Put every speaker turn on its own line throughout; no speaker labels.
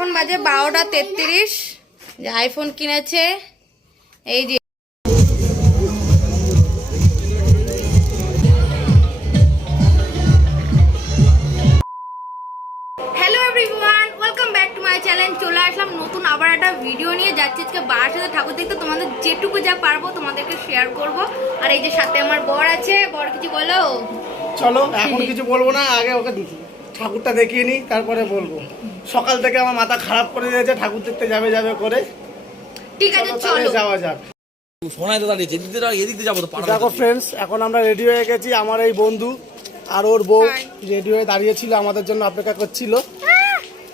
এখন বাজে বারোটা তেত্রিশ। যে আইফোন কিনেছে, এই যে চলে আসলাম নতুন আবার একটা ভিডিও নিয়ে। যাচ্ছি আজকে বাবার সাথে। ঠাকুর দেখতে তোমাদের যেটুকু যা পারব তোমাদেরকে শেয়ার করব। আর এই যে সাথে আমার বর আছে। বর, কিছু বলো?
চলো, এখন কিছু বলব না, আগে ওকে ঠাকুরটা দেখিয়ে নিই, তারপরে বলব। সকাল থেকে আমার মাথা খারাপ করে দিয়েছে ঠাকুর দেখতে যাবে যাবে করে।
ঠিক আছে
চলো তাহলে যাওয়া যাক।
শোনাই তো দাঁড়িয়েছে এদিক দিয়ে এদিক দিয়ে যাব তো
দেখো ফ্রেন্ডস এখন আমরা রেডি হয়ে গেছি আমার এই বন্ধু আর ওর বউ রেডি হয়ে দাঁড়িয়েছিল আমাদের জন্য অপেক্ষা করছিল।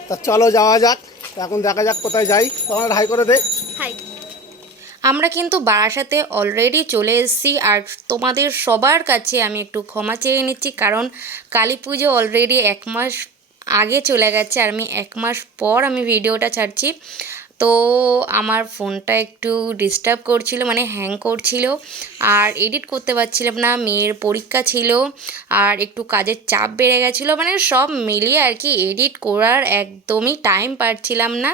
তা চলো যাওয়া যাক। এখন দেখা যাক কোথায় যাই। তোমার হাই করে দে।
হাই
আমরা কিন্তু বারাসাতে অলরেডি চলে এসেছি আর তোমাদের সবার কাছে আমি একটু ক্ষমা চেয়ে নিচ্ছি কারণ কালী পুজো অলরেডি এক মাস আগে চলে গেছে আর আমি এক মাস পর আমি ভিডিওটা ছাড়ছি। তো আমার ফোনটা একটু ডিস্টার্ব করছিল মানে হ্যাং করছিল আর এডিট করতে পারছিলাম না, মেয়ের পরীক্ষা ছিল আর একটু কাজের চাপ বেড়ে গেছিল মানে সব মিলিয়ে আর কি এডিট করার একদমই টাইম পাচ্ছিলাম না।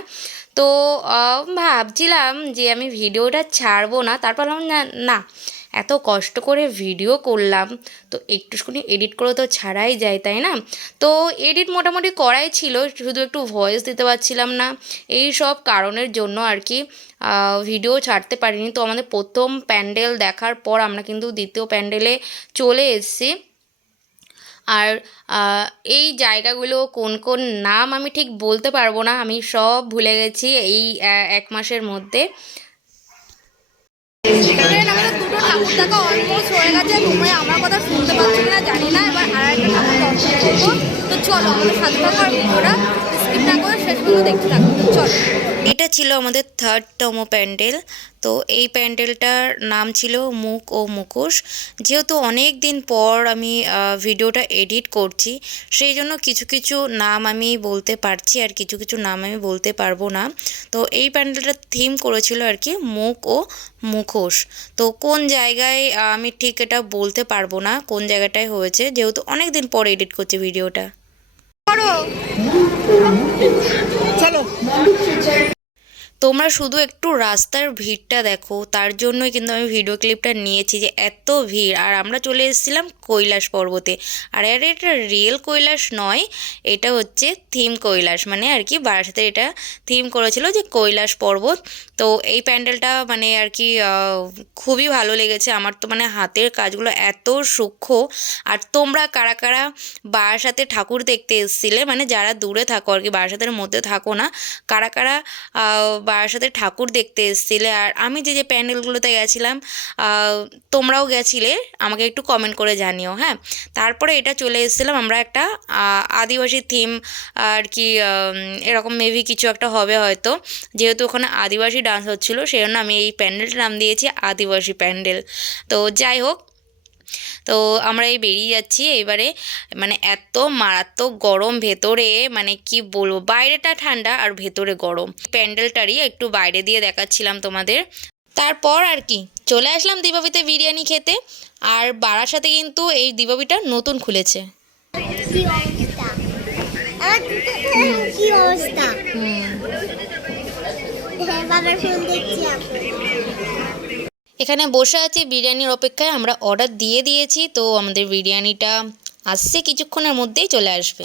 তো ভাবছিলাম যে আমি ভিডিওটা ছাড়বো না, তারপর না না এত কষ্ট করে ভিডিও করলাম। তো একটুখানি এডিট করে তো ছাড়াই যায়, তাই না? তো এডিট মোটামুটি করাই ছিল, শুধু একটু ভয়েস দিতে পারছিলাম না। এই সব কারণের জন্য আর কি ভিডিও ছাড়তে পারিনি। তো আমাদের প্রথম প্যান্ডেল দেখার পর আমরা কিন্তু দ্বিতীয় প্যান্ডেলে চলে এসেছি। আর এই জায়গাগুলো কোন কোন নাম আমি ঠিক বলতে পারব না, আমি সব ভুলে গেছি এই এক মাসের মধ্যে।
ঠাকুর দেখা অলমোস্ট হয়ে গেছে। তোমরা আমার কথা শুনতে পাচ্ছ না জানি না, এবার আর একটা ঠাকুর দর্শন করব। তো চলো, আমাদের সাথে থাকো ভিডিওটা স্কিপ না করে শেষ পর্যন্ত দেখতে থাকো। চলো।
এটা ছিল আমাদের থার্ড থার্ডতম প্যান্ডেল তো এই প্যান্ডেলটার নাম ছিল মুখ ও মুখোশ। যেহেতু অনেক দিন পর আমি ভিডিওটা এডিট করছি সেই জন্য কিছু কিছু নাম আমি বলতে পারছি আর কিছু কিছু নাম আমি বলতে পারব না। তো এই প্যান্ডেলটার থিম করেছিল আর কি মুখ ও মুখোশ। তো কোন জায়গায় আমি ঠিক এটা বলতে পারব না কোন জায়গাটায় হয়েছে যেহেতু অনেক দিন পর এডিট করছি ভিডিওটা।
চলো।
তোমরা শুধু একটু রাস্তার ভিড়টা দেখো, তার জন্যই কিন্তু আমি ভিডিও ক্লিপটা নিয়েছি যে এত ভিড়। আর আমরা চলে এসেছিলাম কৈলাস পর্বতে। আর আরে এটা রিয়েল কৈলাস নয়, এটা হচ্ছে থিম কৈলাস। মানে আর কি বারাসাতে এটা থিম করেছিল যে কৈলাস পর্বত। তো এই প্যান্ডেলটা মানে আর কি খুবই ভালো লেগেছে। আমার তো মানে হাতের কাজগুলো এত সূক্ষ্ম। আর তোমরা কারা কারা বারাসাতে ঠাকুর দেখতে এসেছিলে মানে যারা দূরে থাকো আর কি বারাসাতের মধ্যে থাকো না, কারা কারা বারাসাতে ঠাকুর দেখতে এসেছিলে? আর আমি যে যে প্যান্ডেলগুলোতে গেছিলাম তোমরাও গেছিলে, আমাকে একটু কমেন্ট করে জানিও হ্যাঁ? তারপরে এটা চলে এসেছিলাম আমরা একটা আদিবাসী থিম আর কি এরকম মেবি কিছু একটা হবে হয়তো। যেহেতু ওখানে আদিবাসী ডান্স হচ্ছিল সেই জন্য আমি এই প্যান্ডেলটার নাম দিয়েছি আদিবাসী প্যান্ডেল। তো যাই হোক তো আমরা এই বেরিয়ে যাচ্ছি এবারে মানে এত মারাত্মক গরম ভেতরে মানে কি বলব বাইরেটা ঠান্ডা আর ভেতরে গরম। প্যান্ডেলটারই একটু বাইরে দিয়ে দেখাচ্ছিলাম তোমাদের। তারপর আর কি চলে আসলাম দীপাবিতে বিরিয়ানি খেতে আর বারাসাতে কিন্তু এই দীপাবিটা নতুন খুলেছে।
কি অবস্থা আমার দুটো কি অবস্থা হ্যাঁ বাবার ফোন দেখছি এখন
এখানে বসে আছি বিরিয়ানির অপেক্ষায় আমরা অর্ডার দিয়ে দিয়েছি তো আমাদের বিরিয়ানিটা আসছে কিছুক্ষণের মধ্যেই চলে আসবে।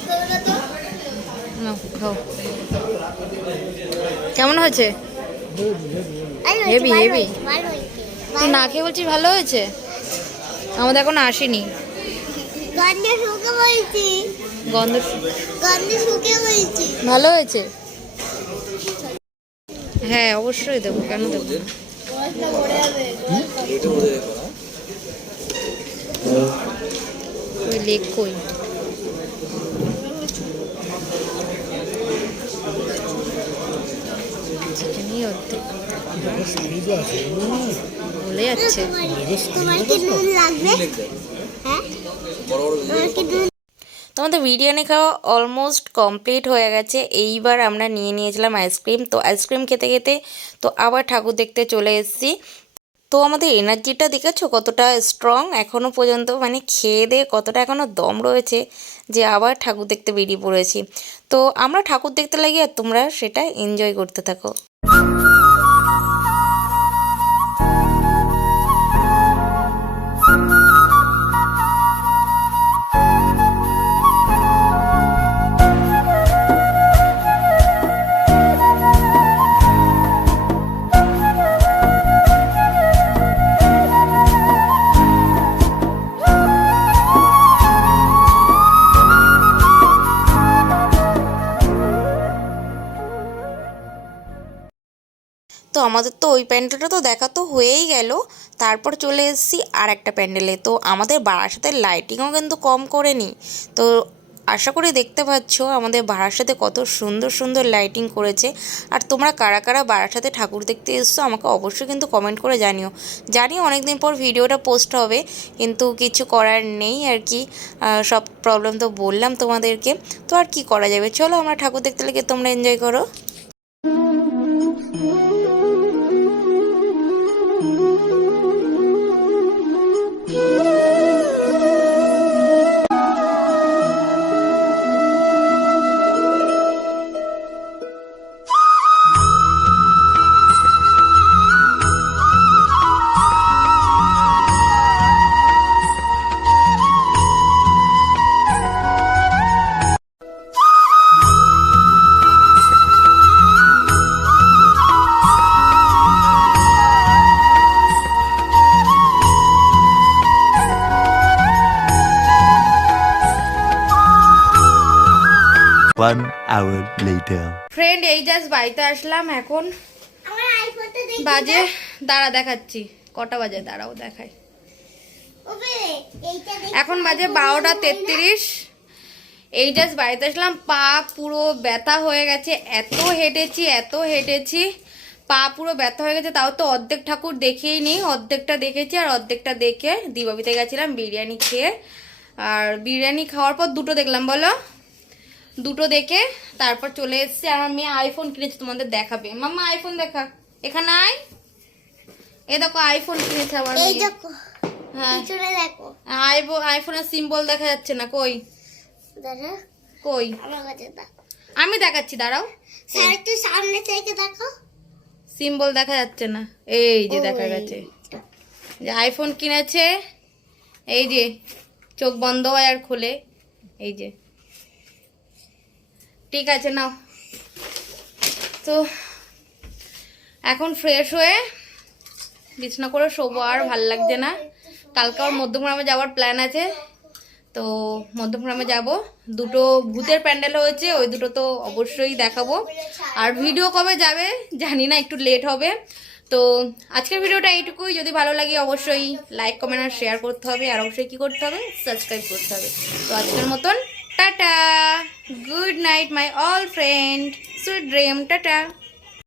কেমন হয়েছে?
হয়েছে।
তুই না খেয়ে বলছিস ভালো হয়েছে? আমাদের এখন আসেনি।
গন্ধে শুকে বলছি।
গন্ধ
শুকে বলছি।
ভালো হয়েছে? হ্যাঁ অবশ্যই দেবো কেন দেবো না? ওই লেগ কই? বলে যাচ্ছে।
তোমার কি নুন লাগবে? হ্যাঁ?
আমাদের বিরিয়ানি খাওয়া অলমোস্ট কমপ্লিট হয়ে গেছে। এইবার আমরা নিয়ে নিয়েছিলাম আইসক্রিম তো আইসক্রিম খেতে খেতে তো আবার ঠাকুর দেখতে চলে এসেছি।
তো আমাদের এনার্জিটা দেখেছ কতটা স্ট্রং এখনও পর্যন্ত মানে খেয়ে দিয়ে কতটা এখনও দম রয়েছে যে আবার ঠাকুর দেখতে বেরিয়ে পড়েছি। তো আমরা ঠাকুর দেখতে লাগি আর তোমরা সেটা এনজয় করতে থাকো। তো আমাদের তো ওই প্যান্ডেলটা তো দেখা তো হয়েই গেল। তারপর চলে এসেছি আর একটা প্যান্ডেলে। তো আমাদের বারাসাতের লাইটিংও কিন্তু কম করেনি। তো আশা করি দেখতে পাচ্ছ, আমাদের বারাসাতে কত সুন্দর সুন্দর লাইটিং করেছে। আর তোমরা কারা কারা বারাসাতে ঠাকুর দেখতে এসছো, আমাকে অবশ্যই কিন্তু কমেন্ট করে জানিও। জানি অনেক দিন পর ভিডিওটা পোস্ট হবে, কিন্তু কিছু করার নেই আর কি। সব প্রবলেম তো বললাম তোমাদেরকে। তো আর কি করা যাবে? চলো আমরা ঠাকুর দেখতে লেগে তোমরা এনজয় করো।
Hour later.
ফ্রেন্ড এই জাস্ট বাড়িতে আসলাম এখন। বাজে দাঁড়া দেখাচ্ছি। কটা বাজে? দাঁড়াও দেখাই।
ওবে এইটা দেখি
এখন বাজে বারোটা তেত্রিশ। এই জাস্ট বাড়িতে আসলাম পা পুরো ব্যথা হয়ে গেছে। এত হেঁটেছি এত হেঁটেছি। পা পুরো ব্যথা হয়ে গেছে তাও তো অর্ধেক ঠাকুর দেখেই নি অর্ধেকটা দেখেছি আর অর্ধেকটা দেখে দিবাবিতে গেছিলাম বিরিয়ানি খেয়ে। আর বিরিয়ানি খাওয়ার পর দুটো দেখলাম বলো? দুটো দেখে তারপর চলে এসেছি আর আমার মেয়ে আইফোন কিনেছে তোমাদের দেখাবে। মাম্মা আইফোন দেখা। এখানে আয়। এ দেখো আইফোন কিনেছে আমার
দেখো
হ্যাঁ। আইফোনের সিম্বল দেখা যাচ্ছে না কই? কই? আমি দেখাচ্ছি দাঁড়াও।
স্যার একটু সামনে থেকে দেখো।
সিম্বল দেখা যাচ্ছে না। এই যে দেখা গেছে। যে আইফোন কিনেছে এই যে চোখ বন্ধ হয় আর খুলে। এই যে। ঠিক আছে, নাও। তো এখন ফ্রেশ হয়ে বিছনা করে শোবো, আর ভালো লাগছে না। কালকে আমার মধ্যমগ্রামে যাওয়ার প্ল্যান আছে। তো মধ্যমগ্রামে যাব। দুটো ভূতের প্যান্ডেল হয়েছে, ওই দুটো তো অবশ্যই দেখাবো। আর ভিডিও কবে যাবে জানি না, একটু লেট হবে। তো আজকের ভিডিওটা এইটুকুই। যদি ভালো লাগে অবশ্যই লাইক কমেন্ট আর শেয়ার করতে হবে। আর অবশ্যই কী করতে হবে? সাবস্ক্রাইব করতে হবে। তো আজকের মতন Tata. Good night, my all friend. Sweet dream. Tata.